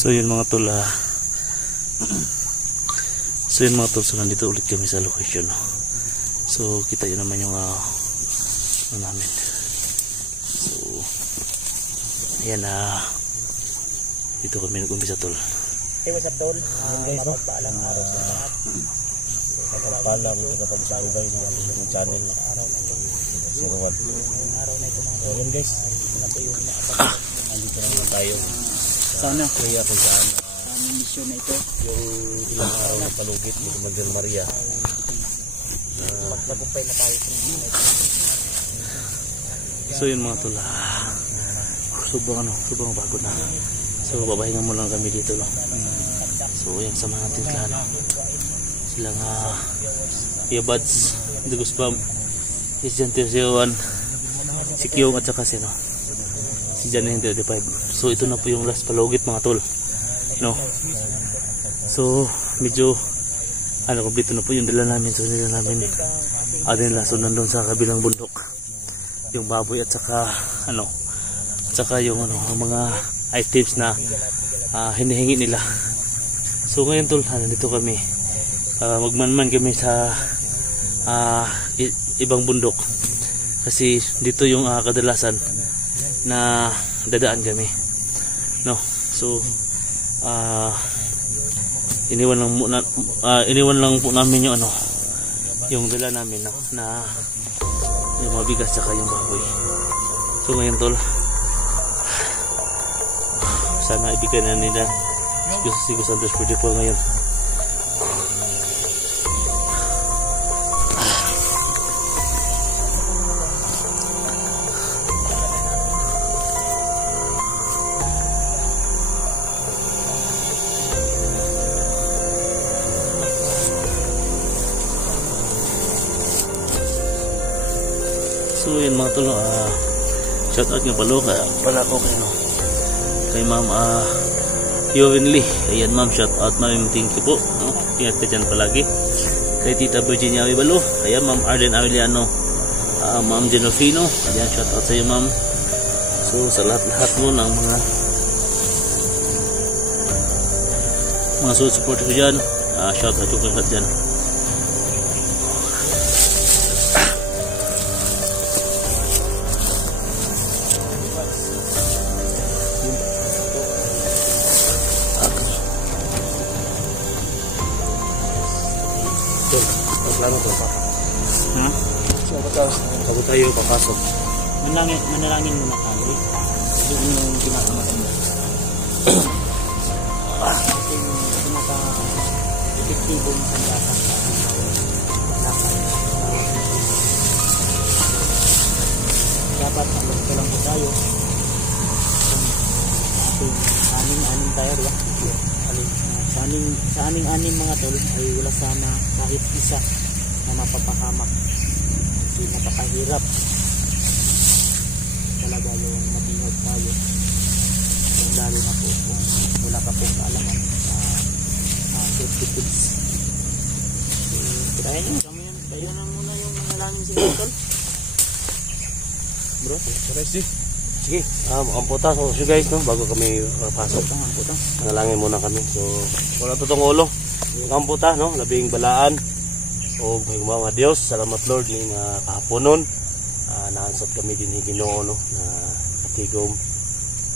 So yun mga tol, so yun mga tol, so nandito ulit kami sa location. So kita yun naman yung namin. So ayan, dito kami nag-umpisa tol. Hey, what's up tol? Mapagpaalam araw sa lahat. Mapagpaalam sa kapag-subscribe ng ating channel. Araw na ito mga tol. Ayan guys, nandito naman tayo. Sana kuya kung saan aming mission na ito. yung ilang araw na palugit ni Mother Maria. Magtagumpay na tayo sa mission na ito. So yun mga tol, sobrang pagod na. So babahingan mo lang kami dito, no? So yung sama natin klano, silang Kuya Buds, Dugos Bam, Isjan Tirsiwan, si Kyong at saka si Jan 35. So ito na po yung last palugit mga tol, no? So medyo kompleto na po yung dala namin. So nila namin nila, so nandun sa kabilang bundok yung baboy at saka yung ang mga items na hinihingi nila. So ngayon tol, nandito kami, magmanman kami sa ibang bundok kasi dito yung kadalasan na dadaan kami, no? So iniwan lang po namin yung yung dala namin, no? Na yung mabigas saka yung baboy. So ngayon tol, sana ibigay na nila si Santos Pudipol ngayon. So yun mga tol, shout out nga pala ko kay ma'am Yowen Lee. Ayan ma'am, shout out ma'am, thank you po, no? Ingat ka dyan palagi. Kay Tita Virginia Awibalo, ayan ma'am Arden Awiliano, ma'am Genofino, ayan shout out sa iyo ma'am. So sa lahat mo ng mga support ko dyan, shout out ko lahat dyan. Bago tayo papasok, Manalangin muna tayo. Yun yung pinakamaganda. Ito yung pinaka-epektibong sandasan sa lakad. Dapat ko lang po tayo ating aning tayo, diba? Sa aning mga tol ay wala sana kahit isa na mapapahamak. Kasi napakahirap talaga yung matingog tayo, yung lalo na po kung wala ka pong kaalaman sa safety tips. So kaya na muna yung manalangin si tol, bro. sige, amputa. So guys, no, bago kami pasok, manalangin muna kami. So wala tutong ulo, amputa, no, labing balaan o mga Dios. Salamat Lord ning kahaponon, naansot kami din ni Ginoo, no, na katigom.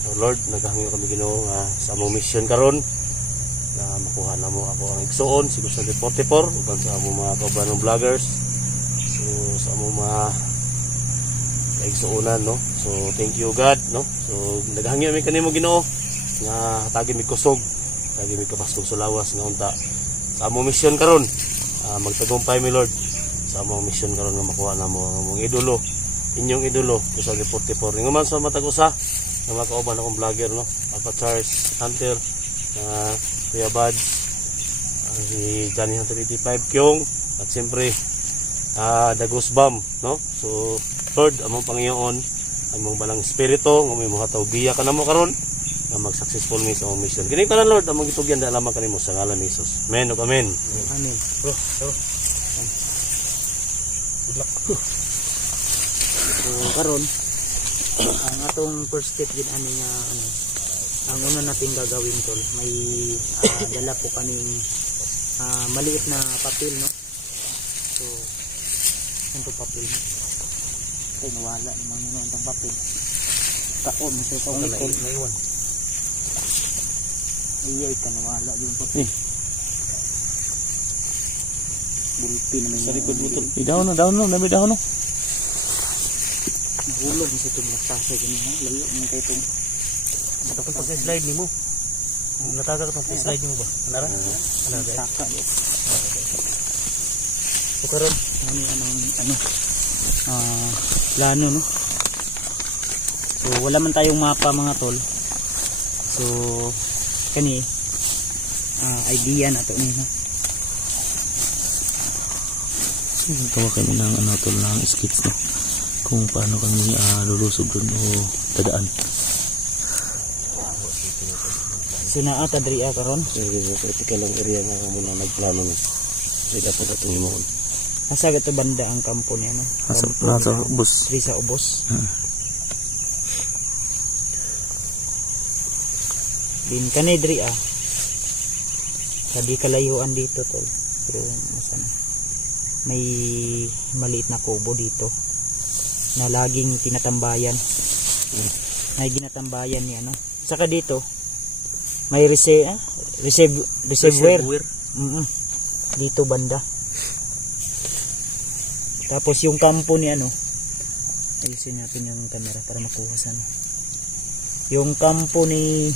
So Lord, naghangyo kami Ginoo nga sa among mission karon na makuha na mo ako ang igsuon si Gusto 44 uban sa among mga kauban vloggers. So sa among mga kaigsuonan, no. So thank you God, no. So naghangyo mi kanimo Ginoo nga hatagi mi kusog, hatagi mi kabastong sulawas nga unta sa among mission karon. Magtagumpay mi Lord sa among mission karon nga makuha na mo ang among idolo, inyong idolo Gusto 44. Nga man sa matag usa nga mga kauban akong vlogger, no. Alpha Charles Hunter, Kuya Buds, si Johnny 185 Kyong, at siyempre Dagos Bam, no. So Lord, among Panginoon, among balang espiritu nga may muhataw biya ka namo karon nga mag-successful mi sa among mission. Kini tanan Lord, among gitugyan da lamang kanimo sa ngalan ni Jesus. Amen ug amen. Amen. Bro, so good luck. So karon ang atong first step gid ani nga ang una natin gagawin tol, may dala po kaming maliit na papel, no? So ito papel, no? Ay nawala naman yun ang papel, taon sa kaungkol Naiwan. iyay ka nawala yung papel. Bulpi naman Sa likod mo tol. Dahon no, dami dahon no. nahulog sa itong naktasa ganun, ha? Layo mo kayo itong Tapos pag slide nimo. Nataga ka pag slide nimo ba? Anara? Anara. saka yun. So karon plano, no? So wala man tayong mapa mga tol. So kani idea na to ni, ha? Gawa kami ng tol ng skits no. Kung paano kami lulusog dun o tadaan. So naa ta diri karon. Critical lang area nga muna nagplano ni. Kaya dapat atong imo. Asa gato banda ang kampo niya, no? Nasa bus. Diri sa ubos. Din kanay diri Sabi kalayuan dito tol. Pero nasa na? May maliit na kubo dito na laging tinatambayan. May ginatambayan niya, no? Saka dito may reservoir. Dito banda. Tapos yung kampo ni ayusin natin yung camera para makuha sana. Yung kampo ni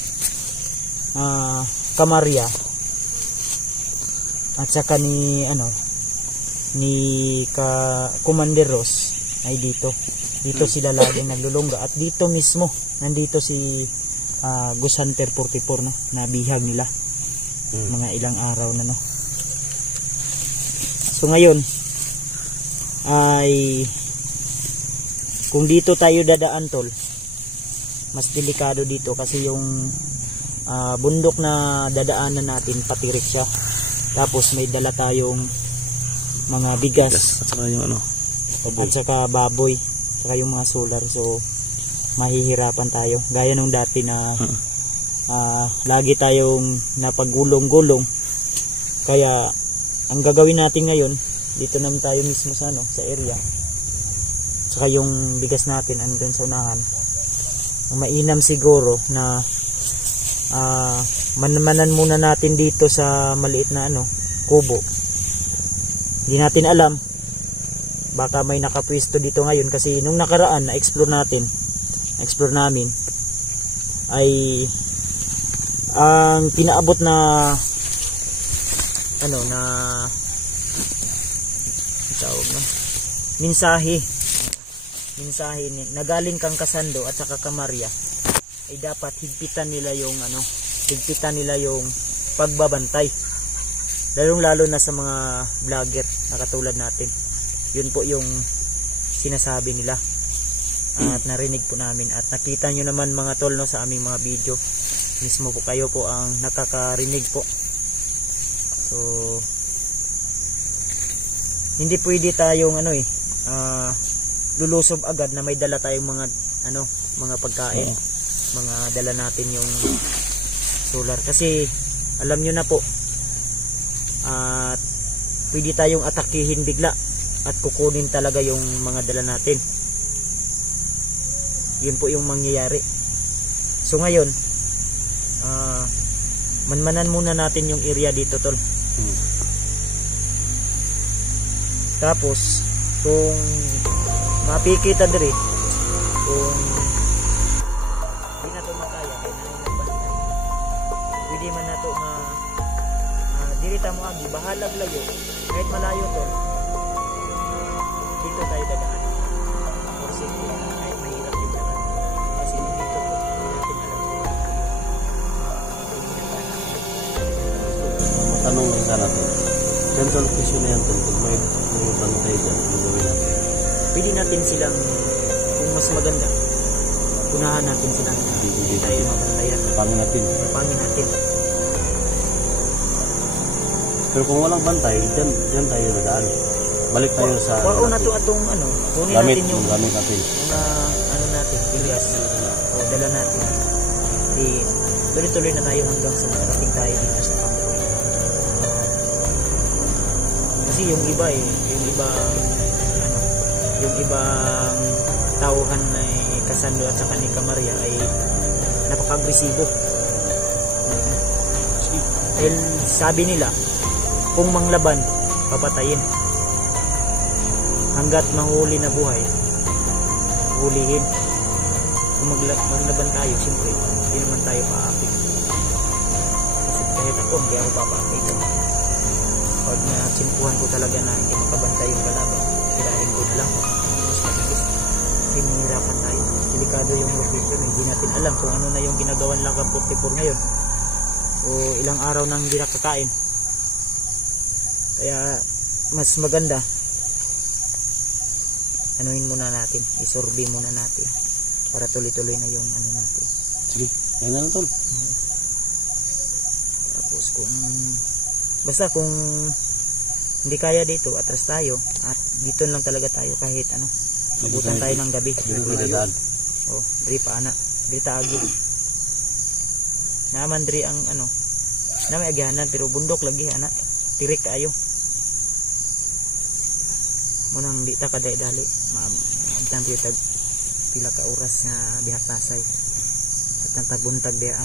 Kamarya at saka ni Commander Ross ay dito sila laging naglulungga, at dito mismo nandito si Ghost Hunter 44, no, na bihag nila mga ilang araw na, no. So ngayon ay kung dito tayo dadaan tol, mas delikado dito kasi yung bundok na dadaanan natin patirik siya, tapos may dala tayong mga bigas At saka yung at saka baboy, saka yung mga solar. So mahihirapan tayo gaya nung dati na lagi tayong napagulong-gulong. Kaya ang gagawin natin ngayon, dito naman tayo mismo sa sa area, saka yung bigas natin andun sa unahan. Mainam siguro na manmanan muna natin dito sa maliit na kubo. Hindi natin alam, baka may nakapwesto dito ngayon, kasi nung nakaraan na-explore namin ay ang pinaabot na tawag na mensahe na galing kang Kasando at saka Kamarya ay dapat higpitan nila yung pagbabantay, lalong-lalo na sa mga vlogger na katulad natin. Yun po yung sinasabi nila at narinig po namin at nakita nyo naman mga tol, no, sa aming mga video. Mismo po kayo po ang nakakarinig po. So hindi pwede tayong lulusob agad na may dala tayong mga pagkain, mga dala natin yung solar, kasi alam nyo na po at pwede tayong atakihin bigla at kukunin talaga yung mga dala natin. Yun po yung mangyayari. So ngayon manmanan muna natin yung area dito tol. Tapos kung mapikita diri, kung di na to makaya kaya nagbantay, pwede man na to nga diri ta mo agi bahalag layo kahit malayo to, dito tayo dadaan or sige kahit mahirap yung daan, kasi dito po natin alam Matanong lang sana to. Diyan sa location na yan tol, kung may bantay dyan, ano gawin natin? pwede natin silang, kung mas maganda, unahan natin sila, hindi tayo mabantayan, napangin natin. Pero kung walang bantay, dyan tayo nadaan. Balik tayo sa na to atong kunin gamit, natin yung gamit natin. mga natin, bigas o dala natin. Di tuloy-tuloy na tayo hanggang sa makarating tayo dito sa kampo. Kasi yung iba yung ibang tauhan na Kasando at saka ni Kamaria ay napaka-agresibo. Dahil sabi nila, kung manglaban, papatayin. Hanggat mahuli na buhay, hulihin. Kung maglaban tayo, siyempre, hindi naman tayo paapit. Kasi kahit ako, hindi ako papaapit. Pag natsimpuhan ko talaga na hindi makabantay yung kalaban, kirahin ko na lang. Mas matigis. Kasi nahihirapan tayo. Delikado yung location. Hindi natin alam kung ano na yung ginagawan lang ng 44 ngayon. O ilang araw nang hindi nakakain. Kaya mas maganda anuhin muna natin, isorbi muna natin para tuloy-tuloy na yung ano natin. Sige, yan na lang tol. Tapos basta kung hindi kaya dito, atras tayo at dito lang talaga tayo kahit ano. Abutan tayo ng gabi. Oh, diri pa ana, diri taagi. Naman diri ang ano, na may agyanan pero bundok lagi ana. Tirik kayo. Munang di ta kaday dali. Maabtan tag pila ka oras nga bihaktasay. At tagbuntag dia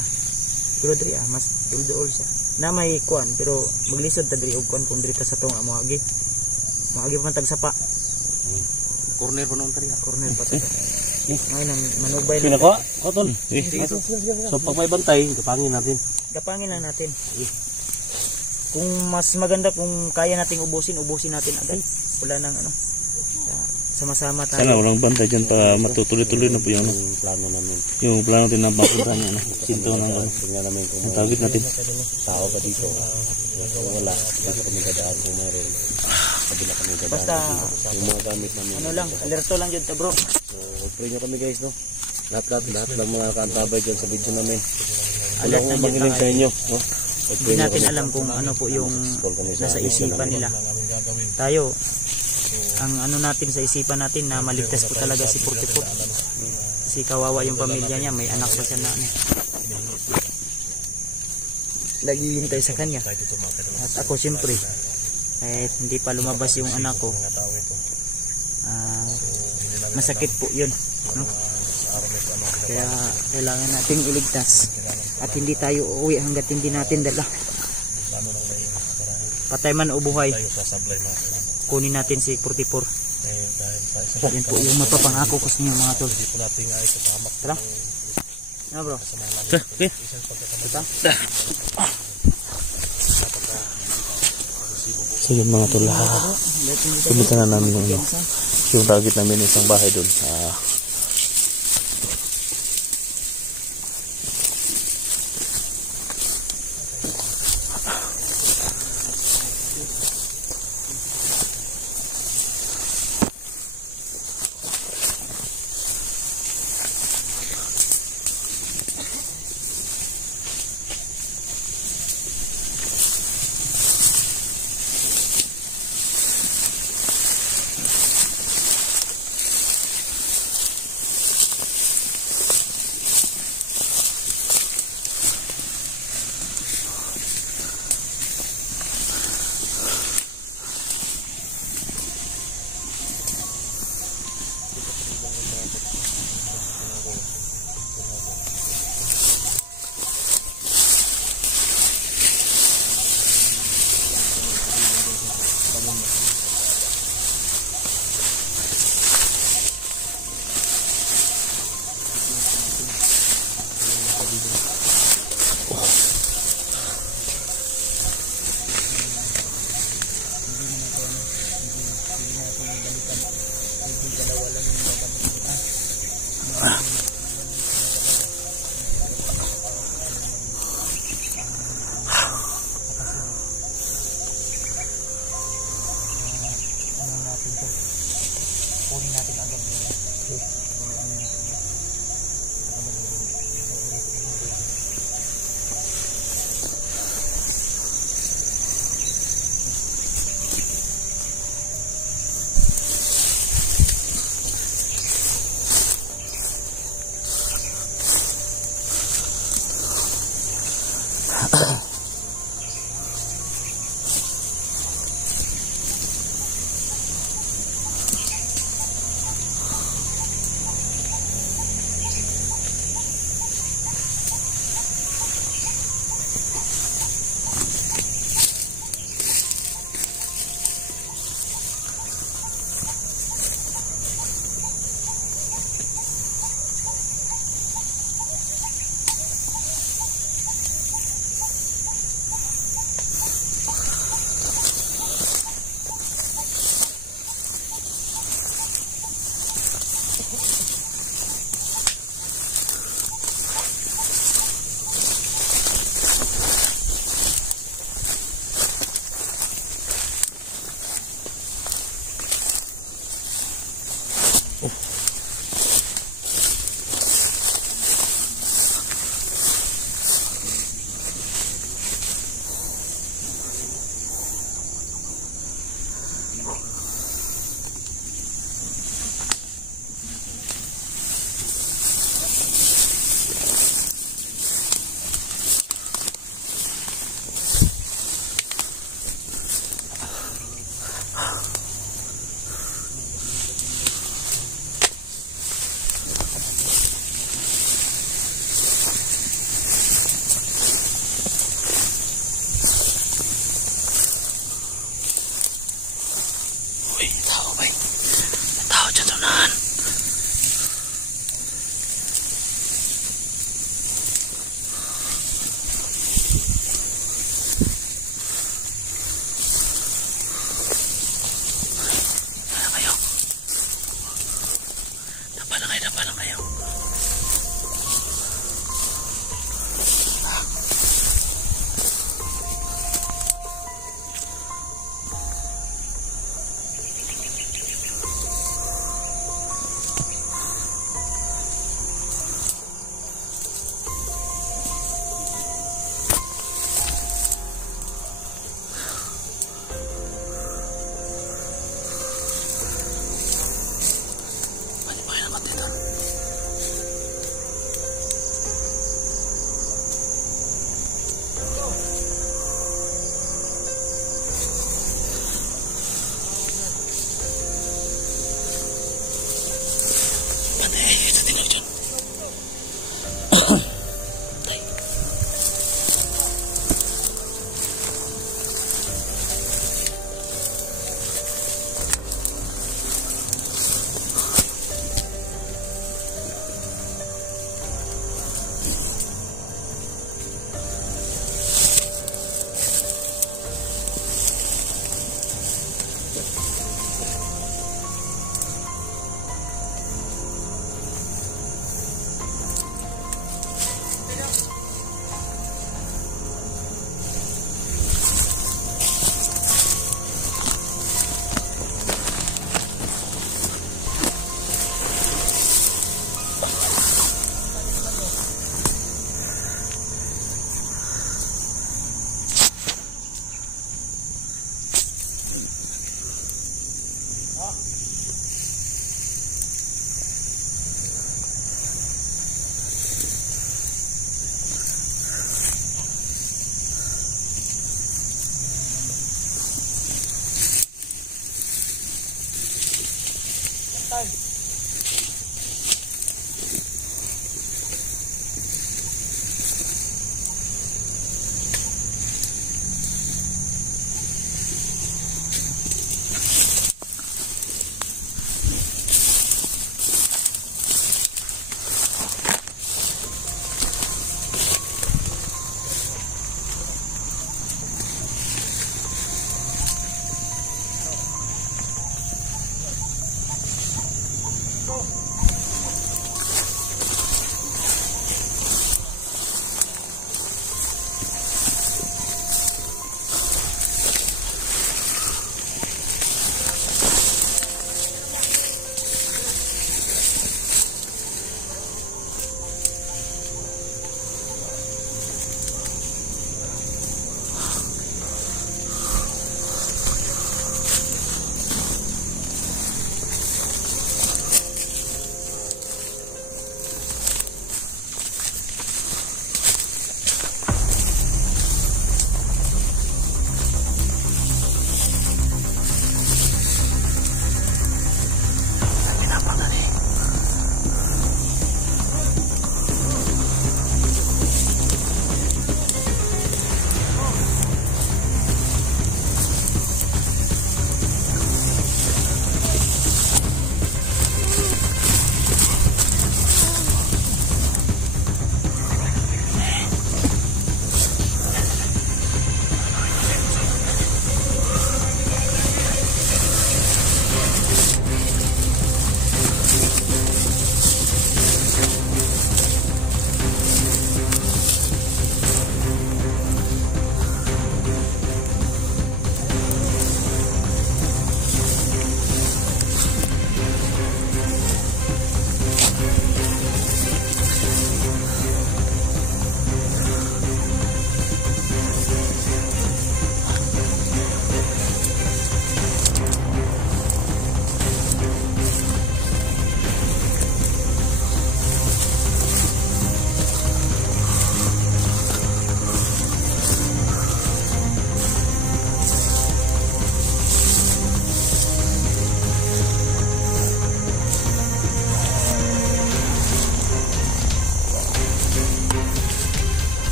Pero diri mas duldool siya. Na may kuan pero maglisod ta diri og kuan kung diri ta sa tong moagi. Moagi pa tag sapa. Corner pa nung tari. Corner pa ta. Ngayon ang manubay na ko. Tol. So pag may bantay, kapangin natin. Kapangin lang natin. Kung mas maganda kung kaya nating ubusin natin agad. Wala nang ano. Sama-sama tayo. Sana walang bantay dyan para matutuloy-tuloy na po yung plano namin. Yung plano natin na mapunta niya. Sinto ng Tingnan namin kung ang target natin. tao pa dito. Kung wala, dito kami dadaan kung mayroon. Kabila kami dadaan. Basta yung mga gamit namin. ano lang, alerto lang dyan ta bro. So, pray nyo kami guys, no? Lahat ng mga kaantabay dyan sa video namin. Wala Alert akong lang mangiling dyan sa inyo, no? Hindi natin alam kung ano po yung nasa isipan nila. Tayo, ang ano natin sa isipan natin na maligtas po talaga si 44. Kasi kawawa yung pamilya niya, may anak pa siya na ano. Naghihintay sa kanya. At ako siyempre, kahit hindi pa lumabas yung anak ko, masakit po yun, no? Kaya kailangan nating iligtas at hindi tayo uuwi hanggat hindi natin dala. Patay man o buhay, kunin natin si 44. Yan po yung mapapangako ko sa inyo mga tol. Tara. Ano bro? Okay. Ito? So yun mga tol, sumitan na namin yung target namin isang bahay doon.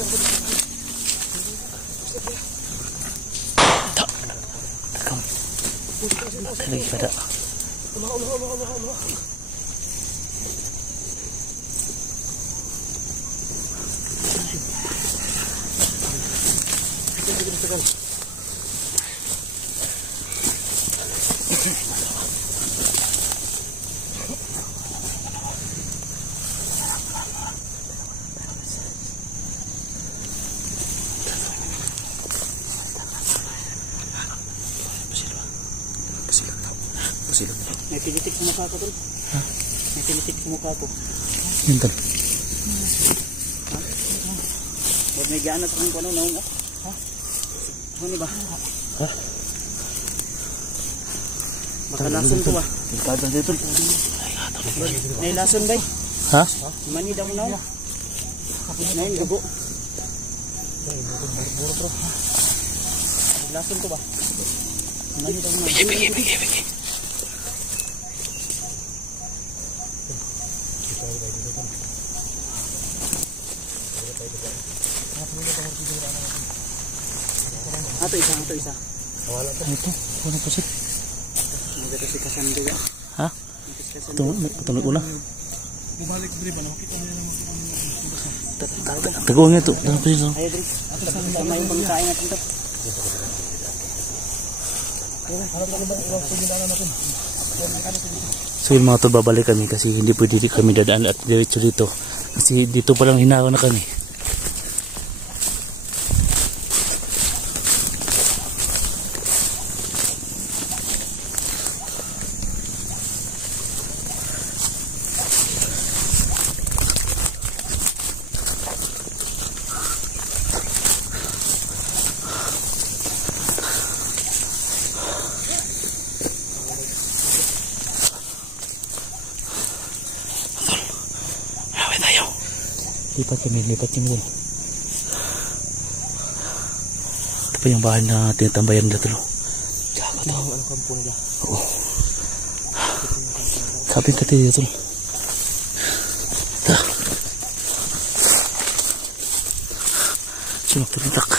Lagi pada. May pinitik sa mukha ko tol. May pinitik sa mukha ko. Yun tol. Ba't may ganat kung ano naon ah? Ha? Ano ba? Ha? Baka lason to ba? Ikatan dito. May lason ba? Ha? Mani daw naon. Ngayon dugo. Lason to ba? Mani daw naon. Bigi. Ato isa. Wala pa ito. Wala pa siya. Maganda si Kasando ya. Ha? Patulog ko na. Bumalik diri ba nakita niya naman. Taguan nga ito. Ayo Dri. Sama yung pangkain natin to. So yun mga tol, babalik kami kasi hindi pwede kami dadaan at diretso dito. Kasi dito palang hinako na kami. Lipat kami dun. Ito pa yung bahay na tinatambayan nila tol. Gago to. Ano kampo nila? Oo. Sabi ka tayo tol. Ito. Sunok tulitak.